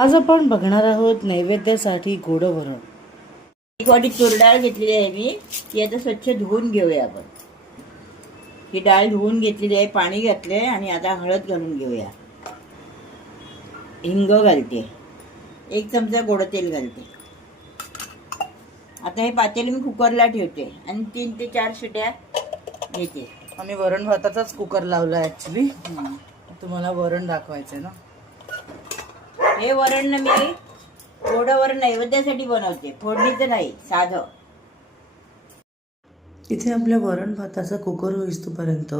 आज आपण बघणार आहोत नैवेद्यासाठी गोड वरण। एक वाटी तूर डाळ घेतलेली आहे मी, ती आता स्वच्छ धुवून घेऊया आपण। ही डाळ धुवून घेतलेली आहे, पाणी घातले आणि आता हळद घालून घेऊया। हिंग घालते, 1 चमचा गोड तेल घालते। आता हे पातेले मी कुकरला ठेवते आणि 3 ते 4 शिट्या घेते। आम्ही वरण भाताचाच कुकर लावला ऍक्च्युली, तुम्हाला वरण दाखवायचंय ना। हे वरण ना मी गोड वरण नैवेद्यासाठी बनवते, फोडणीचं नाही, साधं। इथे आपल्या वरण भाताचा कुकर होईस्तोपर्यंत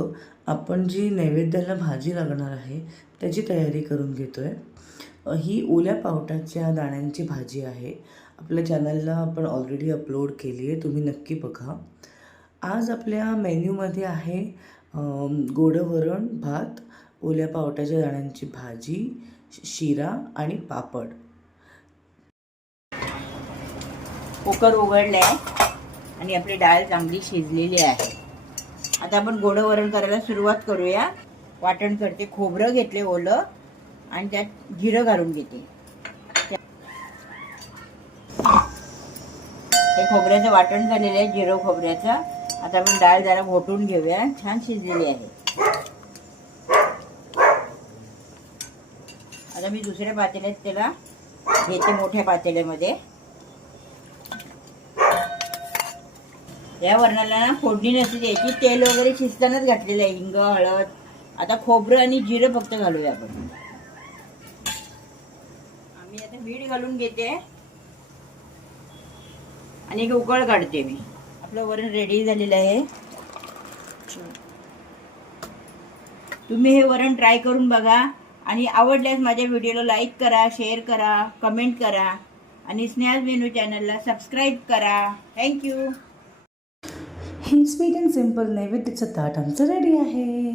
आपण जी नैवेद्याला भाजी लागणार आहे त्याची तयारी करून घेतोय। ही ओल्या पावट्याच्या दाण्यांची भाजी आहे। आपल्या चॅनलला आपण ऑलरेडी अपलोड केली आहे, तुम्ही नक्की बघा। आज आपल्या मेन्यूमध्ये आहे गोड वरण भात, ओल्या पावट्याच्या दाण्यांची भाजी, शिरा आणि पापड। कुकर उघडलाय आणि आपली डाळ चांगली शिजलेली आहे। आता आपण गोड वरण करायला सुरुवात करूया। वाटण करते, खोबरं घेतले ओलं आणि त्यात जिरं घालून घेते। हे खोबऱ्याचं वाटण झालेलं आहे, जिरं खोबऱ्याचं। आता आपण डाळ जरा घोटून घेऊया, छान शिजलेली आहे। आता मी दुसऱ्या पातेल्यात त्याला घेते, मोठ्या पातेल्यामध्ये। या वरणाला ना फोडणी नसते द्यायची, तेल वगैरे शिजतानाच घातलेलं आहे, हिंग, हळद। आता खोबरं आणि जिरं फक्त घालूया आपण। आम्ही आता मीठ घालून घेते आणि एक उकळ काढते मी। आपलं वरण रेडी झालेलं आहे। तुम्ही हे वरण ट्राय करून बघा आणि आवडल्यास माझ्या व्हिडिओला लाईक करा, शेअर करा, कमेंट करा आणि स्नेहाज मेनू चॅनलला सबस्क्राईब करा। थँक्यू। ही स्वीट अँड सिंपल नैवेद्याचं ताट आमचं रेडी आहे।